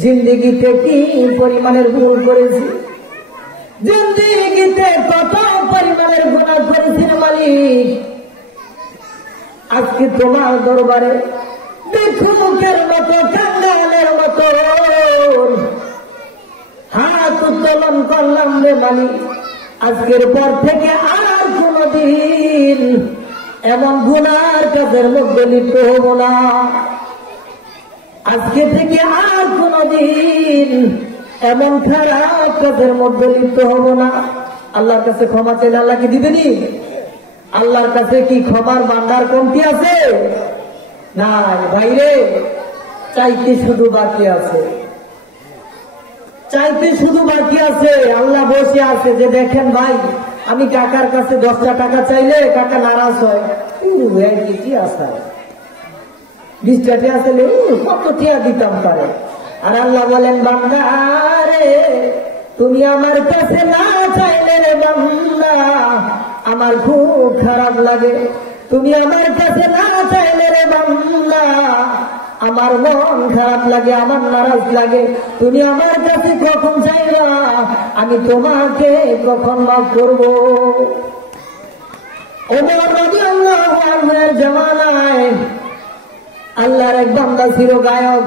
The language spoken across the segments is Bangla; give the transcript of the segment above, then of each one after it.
জিন্দেগিতে কি পরিমাণের ভুল করেছি, জিন্দেগিতে কত পরিমাণের গুনাহ করেছি মালিক। আজকে তোমার দরবারে ভিক্ষুকের মতো কাঙ্গালের মতো হাত উত্তোলন করলাম রে মালিক। আজকের পর থেকে আর কোনদিন এমন গুনার কাজের মধ্যে লিপ্ত হব না। আজকে থেকে আর কোনদিন এমন খারাপ কাজের মধ্যে লিপ্ত হব না। আল্লাহর কাছে ক্ষমা চাইলে আল্লাহ কি দিবেনি? আল্লাহর কাছে কি ক্ষমার ভান্ডার কমতি আছে? নাই ভাইরে, চাইতে শুধু বাকি আছে, চাইতে শুধু বাকি আছে। আল্লাহ বসে আছে যে দেখেন ভাই, আমি কাকার কাছে 10টা টাকা চাইলে কাকা নারাজ হয়, কি আছে 20টা টিয়া চাইলে কত টিয়া দিতাম পারে। আর আল্লাহ বলেন বান্দা রে, তুমি আমার কাছে না চাইলে রে বান্দা আমার খুব খারাপ লাগে। তুমি আমার কাছে না চাইলে রে বান্দা আমার মন খারাপ লাগে, আমার নারাজ লাগে। তুমি আমার কাছে কখন চাইবা, আমি তোমাকে কখন মাফ করবো? ওমর রাদিয়াল্লাহু আনহুর জামানায় আল্লাহর এক বান্দা ছিল গায়ক,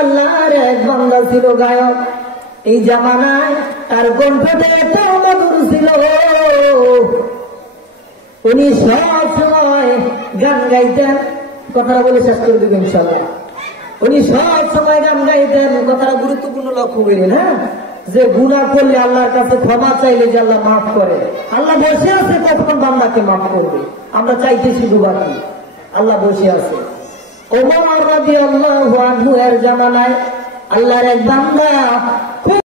আল্লাহর এক বান্দা ছিল গায়ক। এই জামানায় তার কণ্ঠটা এত মধুর ছিল, উনি সব সময় গান গাইতেন। কথাটা বলে শেষ করে দেবেন ইনশাআল্লাহ। উনি সব সময় গান গাইতেন। কথাটা গুরুত্বপূর্ণ লক্ষ্য করেন, হ্যাঁ, যে গুনাহ করলে আল্লাহর কাছে ক্ষমা চাইলে যে আল্লাহ মাফ করে। আল্লাহ বসে আছে কখন বান্দাকে মাফ করবে, আমরা চাইতে শুধু বাকি। আল্লাহ বসে আছে। ওমর রাদিয়াল্লাহু আনহু এর জামানায় আল্লাহর এক বান্দা